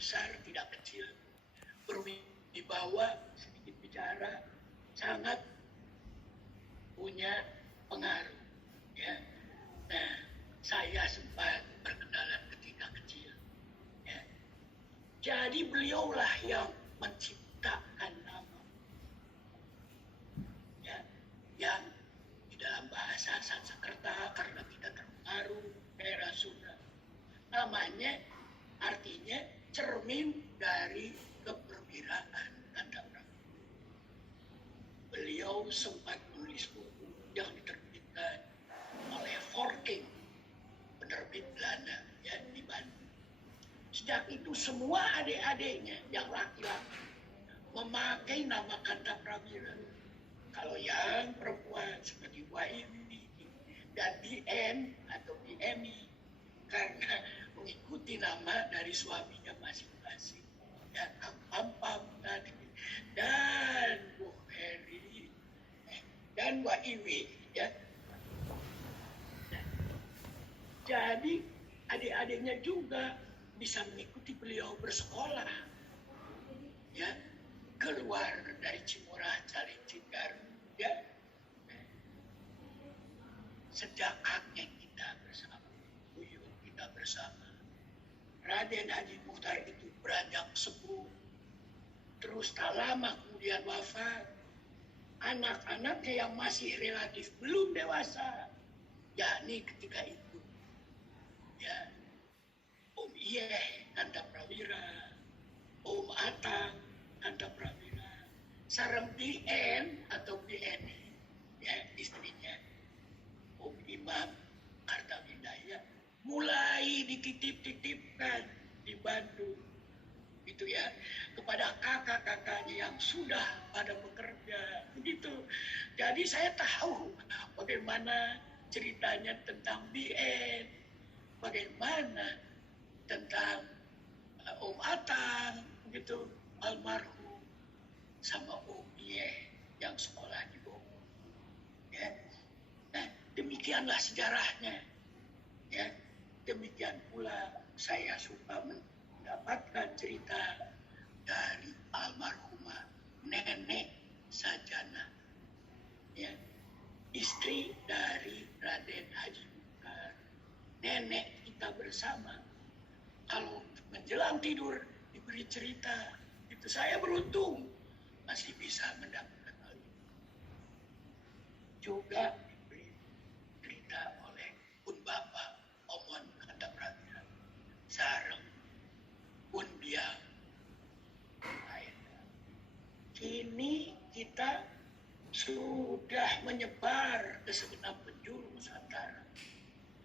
besar, tidak kecil, berwibawa, sedikit bicara, sangat punya pengaruh. Ya. Nah, saya sempat berkenalan ketika kecil. Ya. Jadi beliaulah yang menciptakan nama. Ya. Yang di dalam bahasa Sanskerta karena kita terpengaruh daerah Sunda. Namanya artinya cermin dari keperwiraan tanda pramuka. Beliau sempat menulis buku yang diterbitkan oleh Forking, penerbit Belanda ya di Bandung. Sejak itu semua adik-adiknya yang laki-laki memakai nama Kanta Prawira. Kalau yang perempuan seperti Waiwi dan BN atau BMI karena mengikuti nama dari suaminya masing-masing. Ya, Kang Pampam tadi dan Bu Heri dan Mbak Iwi ya. Jadi adik-adiknya juga bisa mengikuti beliau bersekolah ya, keluar dari Cimurah Calincing Garut ya. Sejak kakek kita bersama, buyut kita bersama, Raden Haji Mukhtar itu beranjak sepuh, terus tak lama kemudian wafat. Anak-anaknya yang masih relatif belum dewasa, yakni ketika itu ya Om Iyeh Kanta Prawira, Om Atang Kanta Prawira, sareng BN atau BNI ya istrinya Om Imam Kartawidaya mulai dititip-titipkan di Bandung gitu ya kepada kakak-kakaknya yang sudah pada bekerja begitu. Jadi saya tahu bagaimana ceritanya tentang BN, bagaimana tentang Om Atang begitu almarhum sama Om Iyeh yang sekolah di Bogor ya. Nah, demikianlah sejarahnya ya. Demikian pula saya suka mendapatkan cerita dari almarhumah Nenek Sajana ya, istri dari Raden Haji Mukhtar. Nenek kita bersama kalau menjelang tidur diberi cerita itu. Saya beruntung masih bisa mendapatkan hal itu. Juga diberi cerita oleh Pun Bapak Omon Kanta Prawira sareng Pun Biang. Kini kita sudah menyebar ke segenap penjuru Nusantara,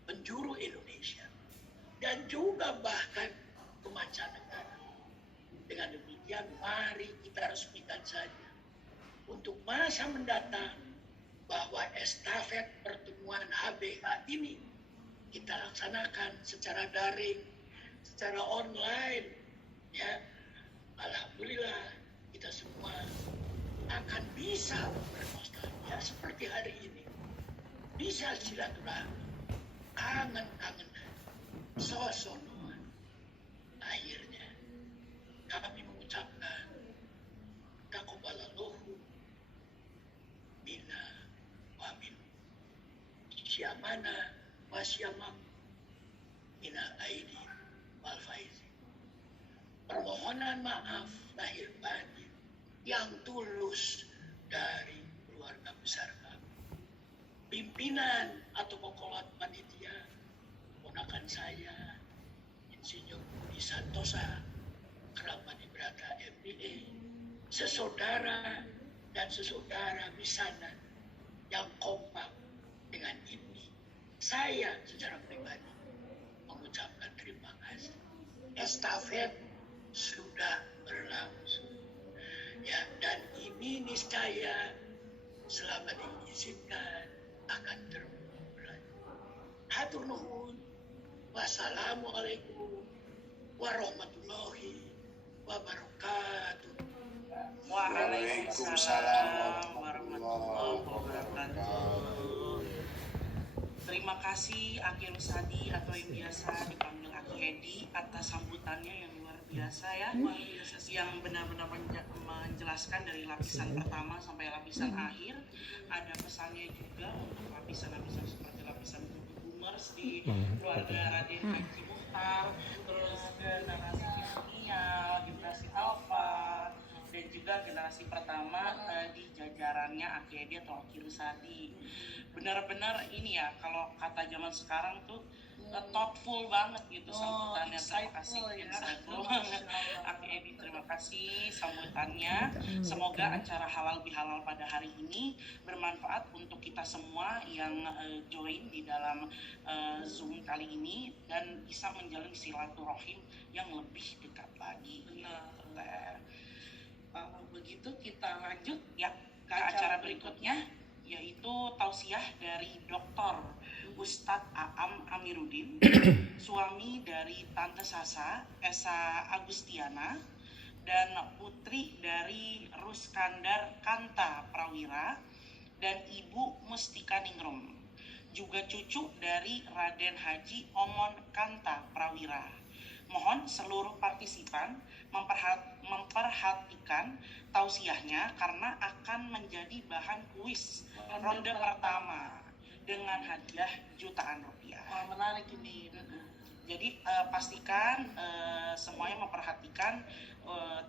penjuru Indonesia, dan juga bahkan ke mancanegara. Dengan demikian, mari kita resmikan saja untuk masa mendatang bahwa estafet pertemuan HBH ini kita laksanakan secara daring, secara online, ya. Alhamdulillah kita semua akan bisa bernostalgia seperti hari ini, bisa silaturahmi, kangen-kangenan, sosonoan. Akhirnya kami mengucapkan taqabbalallahu minna wa minkum syamana wa syamam minal aidi wal faizin. Permohonan maaf lahir batin yang tulus dari keluarga besar kami. Pimpinan atau pokok panitia, ponakan saya, Insinyur Budi Santosa, kerabat Ibrata MBA, sesaudara dan sesaudara misanan yang kompak dengan ini. Saya secara pribadi mengucapkan terima kasih. Estafet sudah berlangsung. Ya, dan ini niscaya selama diizinkan akan terus berlanjut. Hatur nuhun. Wassalamualaikum warahmatullahi wabarakatuh. Waalaikumsalam warahmatullahi wabarakatuh. Terima kasih Aki Rusadi atau yang biasa dipanggil Aki Edi atas sambutannya yang luar biasa. biasa ya, yang benar-benar menjelaskan dari lapisan pertama sampai lapisan akhir. Ada pesannya juga untuk lapisan-lapisan seperti lapisan boomers di keluarga Raden Haji Muchtar, terus generasi milenial, generasi alpha, dan juga generasi pertama di jajarannya Akhedi atau Akhir Sadi. Benar-benar ini ya, kalau kata zaman sekarang tuh thoughtful banget gitu sambutannya. Terima kasih, insightful banget Akhedi, terima kasih sambutannya. Semoga acara halal bihalal pada hari ini bermanfaat untuk kita semua yang join di dalam Zoom kali ini dan bisa menjalin silaturahim yang lebih dekat lagi. Begitu kita lanjut ya ke acara berikutnya, yaitu tausiah dari Dr. Ustadz Aam Amiruddin, suami dari Tante Sasa, Esa Agustiana, dan putri dari Ruskandar Kanta Prawira, dan Ibu Mustika Ningrum, juga cucu dari Raden Haji Omon Kanta Prawira. Mohon seluruh partisipan memperhatikan tausiahnya karena akan menjadi bahan kuis ronde pertama dengan hadiah jutaan rupiah. Menarik ini. Jadi pastikan semuanya memperhatikan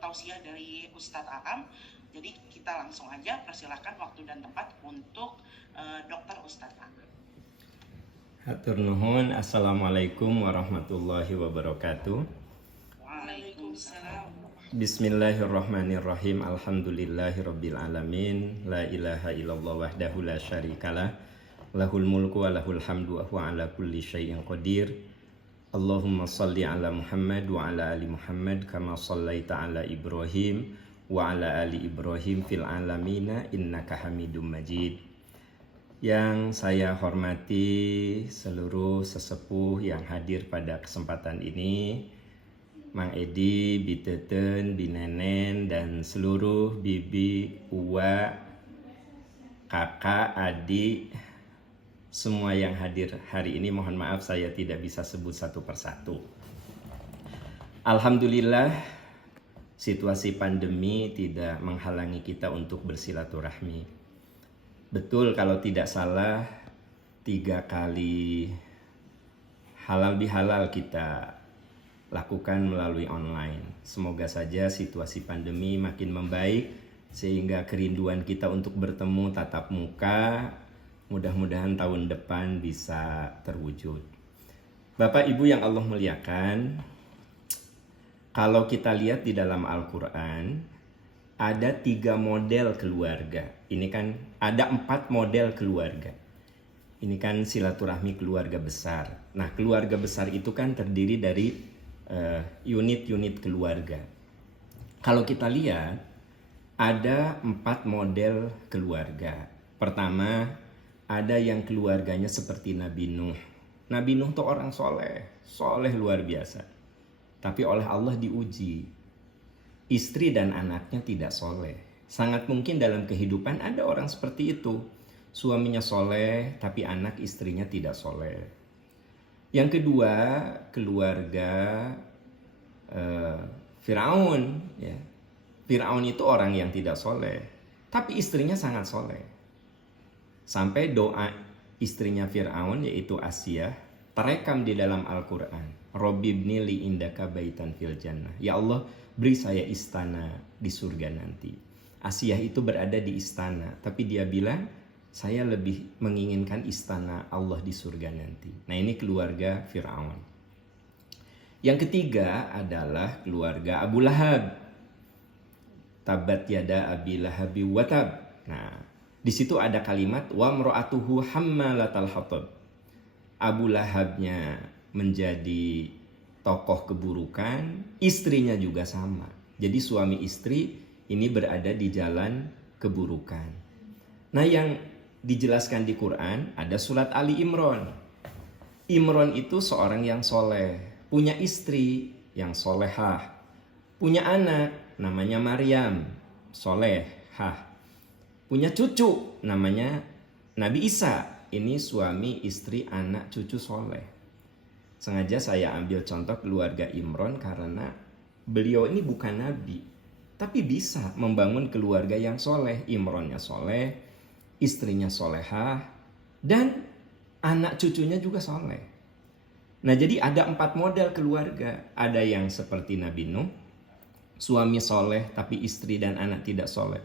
tausiah dari Ustadz Aam. Jadi kita langsung aja persilahkan waktu dan tempat untuk Dr. Ustadz Aam. Hatur nuhun. Assalamualaikum warahmatullahi wabarakatuh. Waalaikumsalam. Bismillahirrahmanirrahim. Alhamdulillahirabbil alamin. La ilaha illallah wahdahu la syarikalah. Lahul mulku wa lahul hamdu wa huwa ala kulli syai'in qadir. Allahumma salli ala Muhammad wa ala ali Muhammad kama sallaita ala Ibrahim wa ala ali Ibrahim fil alamina innaka Hamidum Majid. Yang saya hormati seluruh sesepuh yang hadir pada kesempatan ini, Mang Edi, Biteten, Binenen, dan seluruh bibi, uwa, kakak, adik, semua yang hadir hari ini. Mohon maaf saya tidak bisa sebut satu persatu. Alhamdulillah, situasi pandemi tidak menghalangi kita untuk bersilaturahmi. Betul, kalau tidak salah 3 kali halal bihalal kita lakukan melalui online. Semoga saja situasi pandemi makin membaik sehingga kerinduan kita untuk bertemu tatap muka mudah-mudahan tahun depan bisa terwujud. Bapak Ibu yang Allah muliakan, kalau kita lihat di dalam Al-Quran ada 3 model keluarga. Ini kan ada 4 model keluarga. Ini kan silaturahmi keluarga besar. Nah, keluarga besar itu kan terdiri dari unit-unit keluarga. Kalau kita lihat ada 4 model keluarga. Pertama, ada yang keluarganya seperti Nabi Nuh. Nabi Nuh itu orang soleh luar biasa. Tapi oleh Allah diuji. Istri dan anaknya tidak soleh. Sangat mungkin dalam kehidupan ada orang seperti itu. Suaminya soleh, tapi anak istrinya tidak soleh. Yang kedua, keluarga Firaun. Ya. Firaun itu orang yang tidak soleh, tapi istrinya sangat soleh. Sampai doa istrinya Firaun, yaitu Asiyah, terekam di dalam Al-Quran. Robbibni li indaka baitan fil jannah. Ya Allah, beri saya istana di surga nanti. Asiyah itu berada di istana, tapi dia bilang, saya lebih menginginkan istana Allah di surga nanti. Nah, ini keluarga Firaun. Yang ketiga adalah keluarga Abu Lahab. Tabat yada abi lahabi watab. Nah, di situ ada kalimat wa mra'atuhu hammalatal hatab. Abu Lahabnya menjadi tokoh keburukan, istrinya juga sama. Jadi suami istri ini berada di jalan keburukan. Nah, yang dijelaskan di Quran ada surat Ali Imran. Imran itu seorang yang soleh, punya istri yang solehah, punya anak namanya Maryam, solehah, punya cucu namanya Nabi Isa. Ini suami, istri, anak, cucu soleh. Sengaja saya ambil contoh keluarga Imran karena beliau ini bukan nabi, tapi bisa membangun keluarga yang soleh. Imronnya soleh, istrinya solehah, dan anak cucunya juga soleh. Nah, jadi ada 4 model keluarga. Ada yang seperti Nabi Nuh, suami soleh tapi istri dan anak tidak soleh.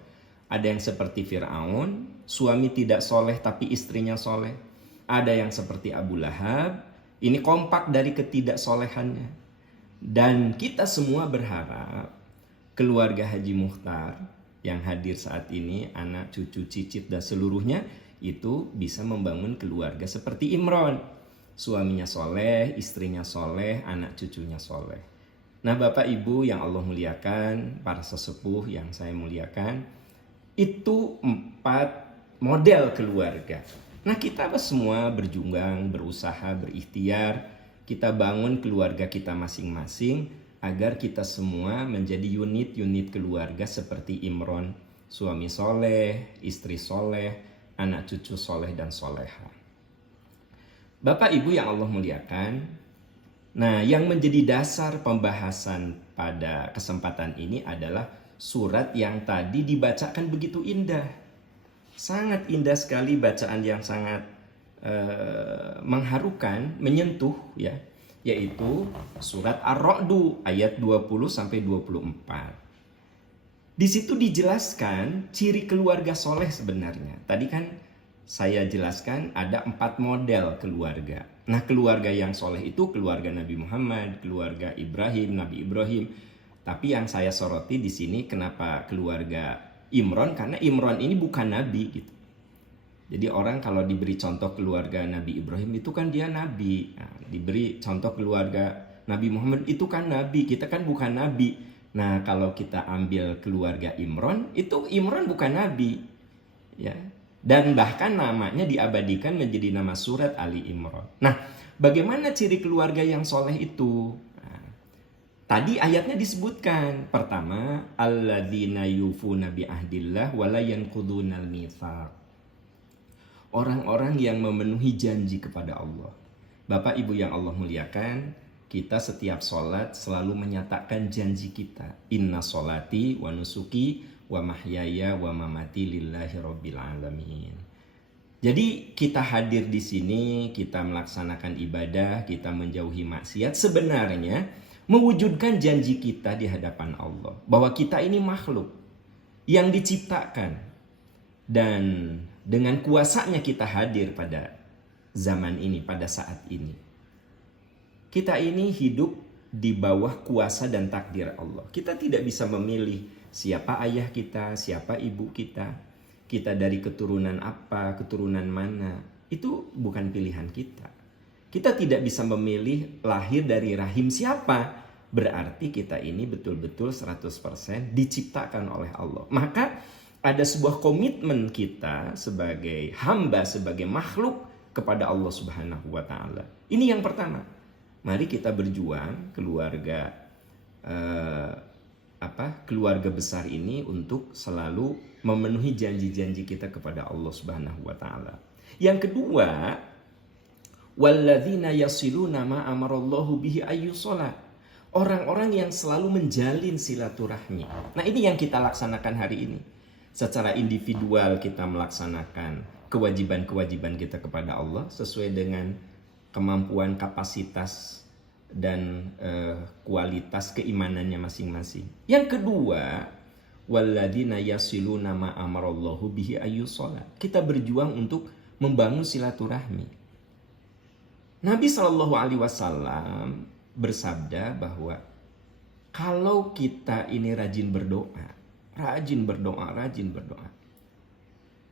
Ada yang seperti Fir'aun, suami tidak soleh tapi istrinya soleh. Ada yang seperti Abu Lahab, ini kompak dari ketidaksolehannya. Dan kita semua berharap keluarga Haji Mukhtar yang hadir saat ini, anak, cucu, cicit, dan seluruhnya itu bisa membangun keluarga seperti Imron. Suaminya soleh, istrinya soleh, anak cucunya soleh. Nah, Bapak Ibu yang Allah muliakan, para sesepuh yang saya muliakan, itu 4 model keluarga. Nah, kita semua berjuang, berusaha, berikhtiar, kita bangun keluarga kita masing-masing agar kita semua menjadi unit-unit keluarga seperti Imron, suami soleh, istri soleh, anak cucu soleh dan soleha. Bapak Ibu yang Allah muliakan, nah yang menjadi dasar pembahasan pada kesempatan ini adalah surat yang tadi dibacakan begitu indah. Sangat indah sekali, bacaan yang sangat mengharukan, menyentuh ya, yaitu surat Ar-Ra'd ayat 20 sampai 24. Di situ dijelaskan ciri keluarga soleh sebenarnya. Tadi kan saya jelaskan ada 4 model keluarga. Nah, keluarga yang soleh itu keluarga Nabi Muhammad, keluarga Ibrahim, Nabi Ibrahim. Tapi yang saya soroti di sini kenapa keluarga Imron, karena Imron ini bukan nabi gitu. Jadi orang kalau diberi contoh keluarga Nabi Ibrahim itu kan dia nabi. Nah, diberi contoh keluarga Nabi Muhammad itu kan nabi, kita kan bukan nabi. Nah, kalau kita ambil keluarga Imron, itu Imron bukan nabi. Ya. Dan bahkan namanya diabadikan menjadi nama surat Ali Imran. Nah, bagaimana ciri keluarga yang soleh itu? Nah, tadi ayatnya disebutkan. Pertama, alladzina yufuna bi ahdillah wa la yanqudunal mitsaq. Orang-orang yang memenuhi janji kepada Allah. Bapak Ibu yang Allah muliakan, kita setiap sholat selalu menyatakan janji kita. Inna sholati wa nusuki wa mahyaya wa mamati lillahi rabbil alamin. Jadi kita hadir di sini, kita melaksanakan ibadah, kita menjauhi maksiat, sebenarnya mewujudkan janji kita di hadapan Allah. Bahwa kita ini makhluk yang diciptakan. Dan dengan kuasanya kita hadir pada zaman ini, pada saat ini. Kita ini hidup di bawah kuasa dan takdir Allah. Kita tidak bisa memilih siapa ayah kita, siapa ibu kita. Kita dari keturunan apa, keturunan mana. Itu bukan pilihan kita. Kita tidak bisa memilih lahir dari rahim siapa. Berarti kita ini betul-betul 100% diciptakan oleh Allah. Maka ada sebuah komitmen kita sebagai hamba, sebagai makhluk kepada Allah Subhanahu wa Ta'ala. Ini yang pertama. Mari kita berjuang keluarga keluarga besar ini untuk selalu memenuhi janji-janji kita kepada Allah Subhanahu wa Ta'ala. Yang kedua, walladzina yasiluna ma amarallahu bihi ayyusala. Orang-orang yang selalu menjalin silaturahmi. Nah, ini yang kita laksanakan hari ini. Secara individual kita melaksanakan kewajiban-kewajiban kita kepada Allah sesuai dengan kemampuan, kapasitas, dan kualitas keimanannya masing-masing. Yang kedua, walladzina yasiluna ma amarallahu bihi ayyusala. Kita berjuang untuk membangun silaturahmi. Nabi SAW bersabda bahwa kalau kita ini rajin berdoa.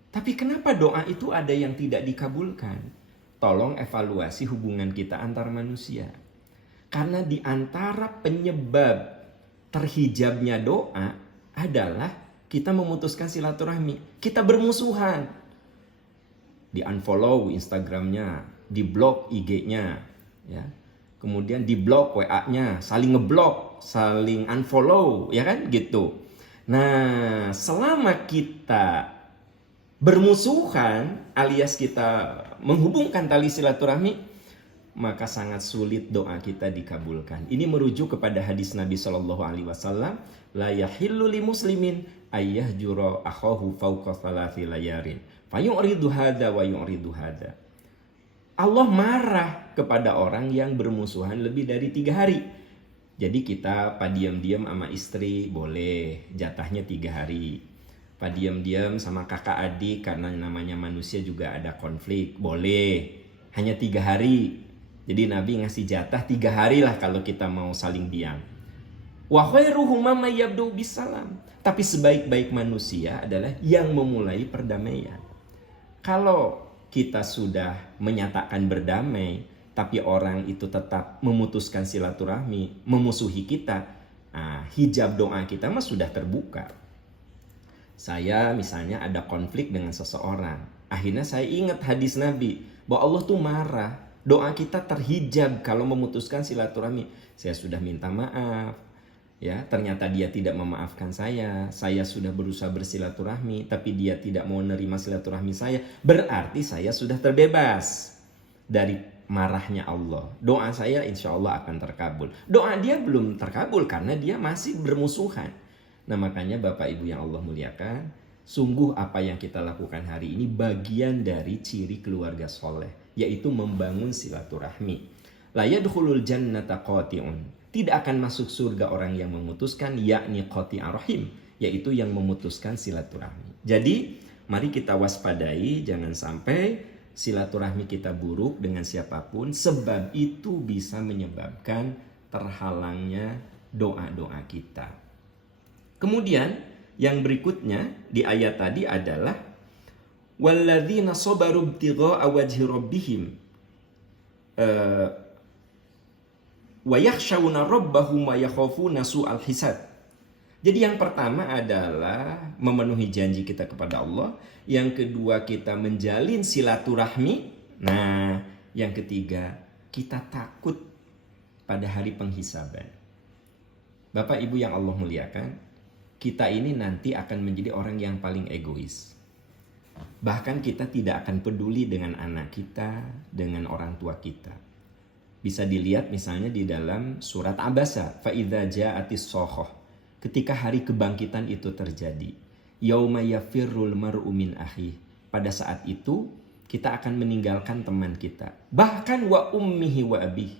Tapi kenapa doa itu ada yang tidak dikabulkan? Tolong evaluasi hubungan kita antar manusia. Karena di antara penyebab terhijabnya doa adalah kita memutuskan silaturahmi. Kita bermusuhan. Di unfollow Instagramnya, di blok IG-nya, ya. Kemudian di blok WA-nya, saling ngeblok, saling unfollow, ya kan gitu. Nah, selama kita bermusuhan alias kita menghubungkan tali silaturahmi, maka sangat sulit doa kita dikabulkan. Ini merujuk kepada hadis Nabi SAW, la yahillu li muslimin ayyahjura akhahu fawqa thalathi layarin fayu'ridu hadha wa yu'ridu hadha. Allah marah kepada orang yang bermusuhan lebih dari 3 hari. Jadi kita diam-diam sama istri boleh, jatahnya 3 hari. Diam-diam sama kakak adik karena namanya manusia juga ada konflik, boleh, hanya 3 hari. Jadi Nabi ngasih jatah 3 hari lah kalau kita mau saling diam. Wa khairuhuma may yabdu bisalam. Tapi sebaik-baik manusia adalah yang memulai perdamaian. Kalau kita sudah menyatakan berdamai, tapi orang itu tetap memutuskan silaturahmi, memusuhi kita, hijab doa kita mah sudah terbuka. Saya misalnya ada konflik dengan seseorang, akhirnya saya ingat hadis Nabi bahwa Allah tuh marah, doa kita terhijab kalau memutuskan silaturahmi. Saya sudah minta maaf, ya ternyata dia tidak memaafkan saya sudah berusaha bersilaturahmi tapi dia tidak mau menerima silaturahmi saya, berarti saya sudah terbebas dari marahnya Allah. Doa saya insya Allah akan terkabul. Doa dia belum terkabul karena dia masih bermusuhan. Nah makanya Bapak Ibu yang Allah muliakan, sungguh apa yang kita lakukan hari ini bagian dari ciri keluarga soleh, yaitu membangun silaturahmi. La yadkhulul jannata qati'un. Tidak akan masuk surga orang yang memutuskan, yakni qati'ar rahim, yaitu yang memutuskan silaturahmi. Jadi mari kita waspadai, jangan sampai silaturahmi kita buruk dengan siapapun, sebab itu bisa menyebabkan terhalangnya doa-doa kita. Kemudian yang berikutnya di ayat tadi adalah walladzina sabaru ibtigha'a wajhi rabbihim wa yakhshawna rabbahum wa yakhafuna su'al hisab. Jadi yang pertama adalah memenuhi janji kita kepada Allah, yang kedua kita menjalin silaturahmi, nah yang ketiga kita takut pada hari penghisaban. Bapak Ibu yang Allah muliakan, kita ini nanti akan menjadi orang yang paling egois. Bahkan kita tidak akan peduli dengan anak kita, dengan orang tua kita. Bisa dilihat misalnya di dalam surat Abasa, fa idza ja'atis shakhah. Ketika hari kebangkitan itu terjadi, yauma yafirrul mar'u min akhi. Pada saat itu kita akan meninggalkan teman kita, bahkan wa ummihi wa abih,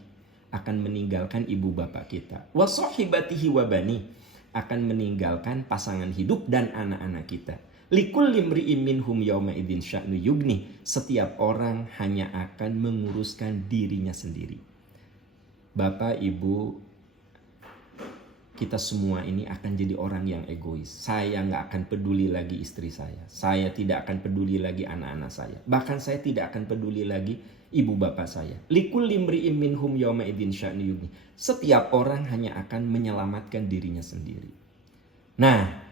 akan meninggalkan ibu bapak kita, wa sahibatihi wa bani, akan meninggalkan pasangan hidup dan anak-anak kita. Likulli imri'in minhum yauma idzin sya'nu yugni. Setiap orang hanya akan menguruskan dirinya sendiri. Bapak, Ibu, kita semua ini akan jadi orang yang egois. Saya nggak akan peduli lagi istri saya. Saya tidak akan peduli lagi anak-anak saya. Bahkan saya tidak akan peduli lagi ibu bapak saya. Likulli imri'in minhum yauma idzin sya'nu yugni. Setiap orang hanya akan menyelamatkan dirinya sendiri. Nah,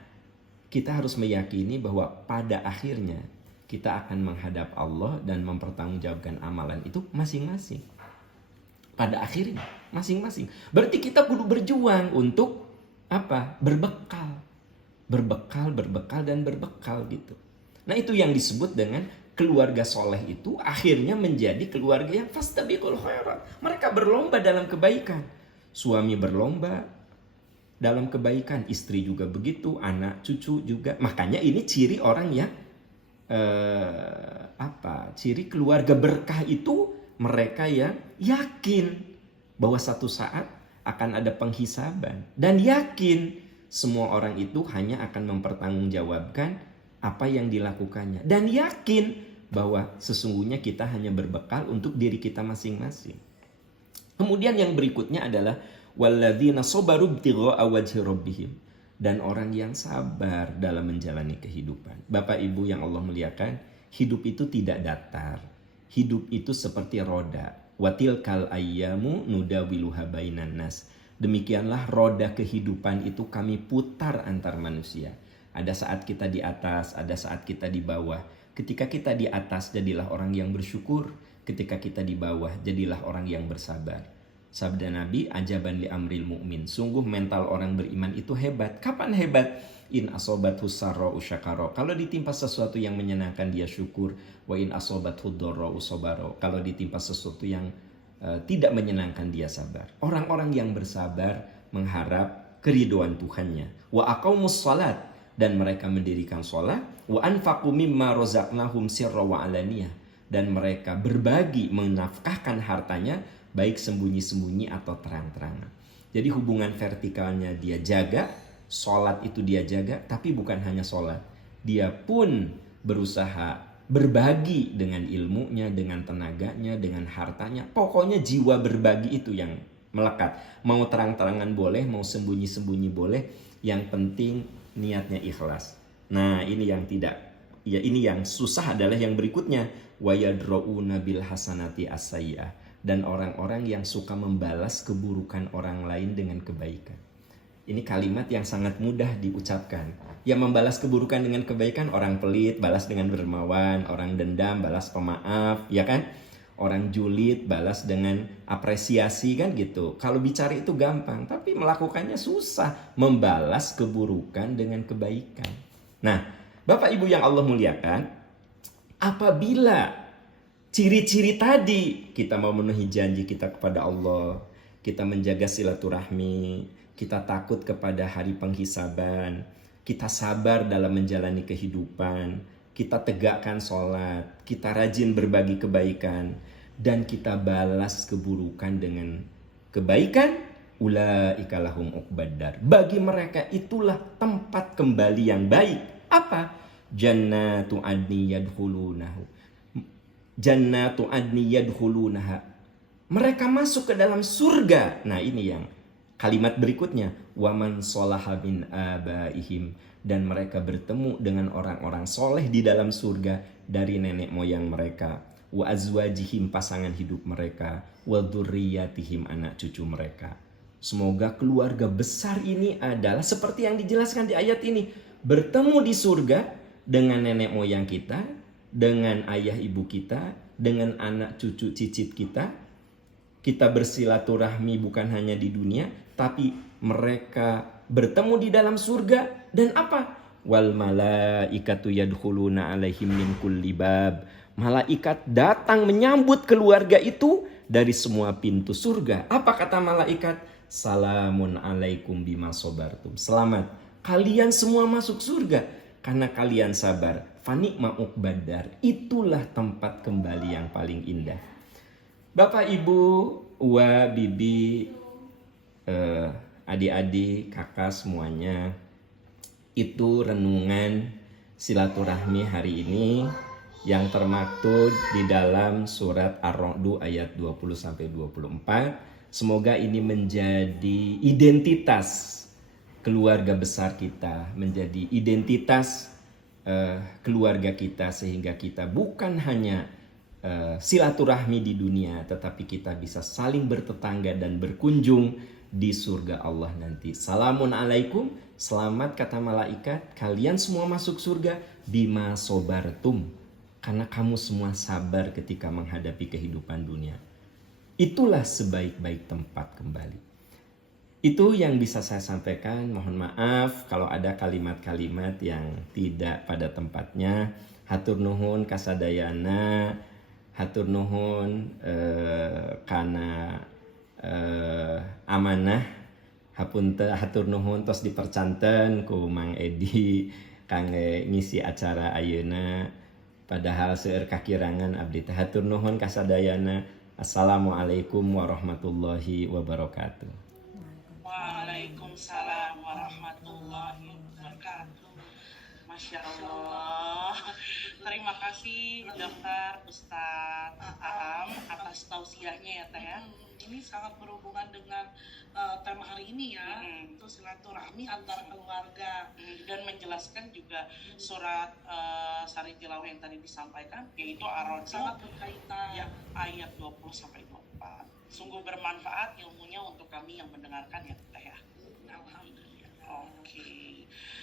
kita harus meyakini bahwa pada akhirnya kita akan menghadap Allah dan mempertanggungjawabkan amalan itu masing-masing. Pada akhirnya masing-masing. Berarti kita kudu berjuang untuk apa? Berbekal, dan berbekal gitu. Nah itu yang disebut dengan keluarga soleh itu akhirnya menjadi keluarga yang fastabiqul khairat. Mereka berlomba dalam kebaikan. Suami berlomba dalam kebaikan, istri juga begitu, anak cucu juga. Makanya ini ciri orang yang ciri keluarga berkah itu mereka yang yakin bahwa satu saat akan ada penghisaban dan yakin semua orang itu hanya akan mempertanggungjawabkan apa yang dilakukannya dan yakin bahwa sesungguhnya kita hanya berbekal untuk diri kita masing-masing. Kemudian yang berikutnya adalah walladzina sabaru ibtigha'a wajhi rabbihim, dan orang yang sabar dalam menjalani kehidupan. Bapak Ibu yang Allah muliakan, hidup itu tidak datar. Hidup itu seperti roda. Watilkal ayyamu nudawiluha bainan nas. Demikianlah roda kehidupan itu kami putar antar manusia. Ada saat kita di atas, ada saat kita di bawah. Ketika kita di atas, jadilah orang yang bersyukur. Ketika kita di bawah, jadilah orang yang bersabar. Sabda Nabi, ajaban li amril mu'min. Sungguh mental orang beriman itu hebat. Kapan hebat? In asobathu sarra'u syakara. Kalau ditimpa sesuatu yang menyenangkan dia syukur. Wa in asobathu dharra'u sabara. Kalau ditimpa sesuatu yang tidak menyenangkan dia sabar. Orang-orang yang bersabar mengharap keridhaan Tuhannya. Wa aqamus salat, dan mereka mendirikan salat. Wa anfaqu mimma razaqnahum sirra wa alaniyah, dan mereka berbagi menafkahkan hartanya baik sembunyi-sembunyi atau terang-terangan. Jadi hubungan vertikalnya dia jaga, salat itu dia jaga, tapi bukan hanya salat. Dia pun berusaha berbagi dengan ilmunya, dengan tenaganya, dengan hartanya. Pokoknya jiwa berbagi itu yang melekat. Mau terang-terangan boleh, mau sembunyi-sembunyi boleh. Yang penting niatnya ikhlas. Nah, ini yang tidak. Ya, ini yang susah adalah yang berikutnya. Wa yadra'una bil hasanati as-sayyi'ah. Dan orang-orang yang suka membalas keburukan orang lain dengan kebaikan. Ini kalimat yang sangat mudah diucapkan. Yang membalas keburukan dengan kebaikan, orang pelit balas dengan dermawan, orang dendam balas pemaaf, ya kan? Orang julid balas dengan apresiasi, kan gitu. Kalau bicara itu gampang, tapi melakukannya susah. Membalas keburukan dengan kebaikan. Nah, Bapak Ibu yang Allah muliakan, apabila ciri-ciri tadi, kita mau memenuhi janji kita kepada Allah, kita menjaga silaturahmi, kita takut kepada hari penghisaban, kita sabar dalam menjalani kehidupan, kita tegakkan sholat, kita rajin berbagi kebaikan, dan kita balas keburukan dengan kebaikan, ulaika lahum uqbaddar. Bagi mereka itulah tempat kembali yang baik. Apa? Jannatu adni yadkhulunahu. Jannatu adni yadkhulunaha. Mereka masuk ke dalam surga. Nah, ini yang kalimat berikutnya, waman sholaha min abaihim, dan mereka bertemu dengan orang-orang soleh di dalam surga dari nenek moyang mereka, wa azwajihim, pasangan hidup mereka, wa dzurriyyatihim, anak cucu mereka. Semoga keluarga besar ini adalah seperti yang dijelaskan di ayat ini, bertemu di surga dengan nenek moyang kita, dengan ayah ibu kita, dengan anak cucu cicit kita. Kita bersilaturahmi bukan hanya di dunia, tapi mereka bertemu di dalam surga. Dan apa? Wal malaikatu yadkhuluna alaihim min kulli bab. Malaikat datang menyambut keluarga itu dari semua pintu surga. Apa kata malaikat? Salamun alaikum bima sobartum. Selamat, kalian semua masuk surga karena kalian sabar. Fanikma uqbaddar. Itulah tempat kembali yang paling indah. Bapak, Ibu, Uwa, Bibi, adik-adik, kakak semuanya, itu renungan silaturahmi hari ini yang termaktub di dalam surat Ar-Ra'd ayat 20-24. Semoga ini menjadi identitas keluarga besar kita, menjadi identitas keluarga kita, sehingga kita bukan hanya silaturahmi di dunia, tetapi kita bisa saling bertetangga dan berkunjung di surga Allah nanti. Salamun alaikum, selamat kata malaikat, kalian semua masuk surga bima sobartum, karena kamu semua sabar ketika menghadapi kehidupan dunia. Itulah sebaik-baik tempat kembali. Itu yang bisa saya sampaikan. Mohon maaf kalau ada kalimat-kalimat yang tidak pada tempatnya. Hatur nuhun kasadayana, hatur nuhun kana amanah, hapunten hatur nuhun tos dipercanten ku Mang Edi kangge ngisi acara ayeuna, padahal seueur kakirangan abdi teh hatur nuhun kasadayana. Assalamualaikum warahmatullahi wabarakatuh. Waalaikumsalam warahmatullahi wabarakatuh. Masya Allah. Terima kasih Dokter Ustadz Aam atas tausiahnya ya Teh ya. Ini sangat berhubungan dengan tema hari ini ya, itu silaturahmi antar keluarga, dan menjelaskan juga surat Sari Tilawah yang tadi disampaikan, yaitu Ar-Ra'd sangat berkaitan ya, ayat 20-24. Sungguh bermanfaat ilmunya untuk kami yang mendengarkan ya Teh ya. Alhamdulillah. Oke.